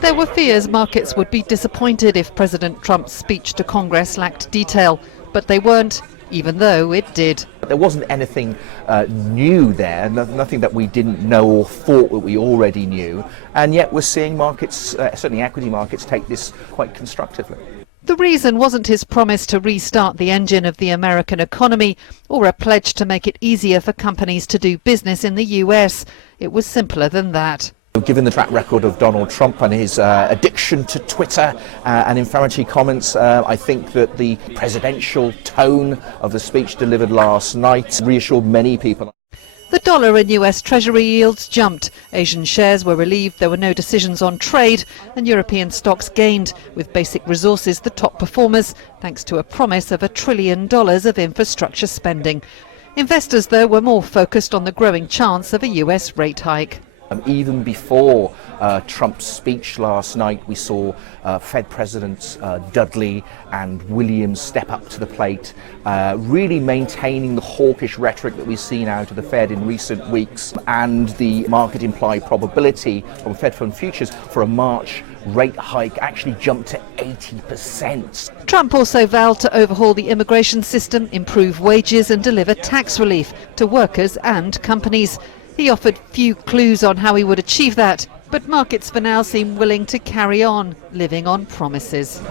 There were fears markets would be disappointed if President Trump's speech to Congress lacked detail, but they weren't, even though it did. There wasn't anything new there, nothing that we didn't know or thought that we already knew, and yet we're seeing markets, certainly equity markets, take this quite constructively. The reason wasn't his promise to restart the engine of the American economy or a pledge to make it easier for companies to do business in the US. It was simpler than that. Given the track record of Donald Trump and his addiction to Twitter and inflammatory comments, I think that the presidential tone of the speech delivered last night reassured many people. The dollar and US Treasury yields jumped. Asian shares were relieved there were no decisions on trade, and European stocks gained, with basic resources the top performers, thanks to a promise of $1 trillion of infrastructure spending. Investors, though, were more focused on the growing chance of a US rate hike. Even before Trump's speech last night, we saw Fed Presidents Dudley and Williams step up to the plate, really maintaining the hawkish rhetoric that we've seen out of the Fed in recent weeks, and the market implied probability from Fed Fund futures for a March rate hike actually jumped to 80%. Trump also vowed to overhaul the immigration system, improve wages and deliver tax relief to workers and companies. He offered few clues on how he would achieve that, but markets for now seem willing to carry on living on promises.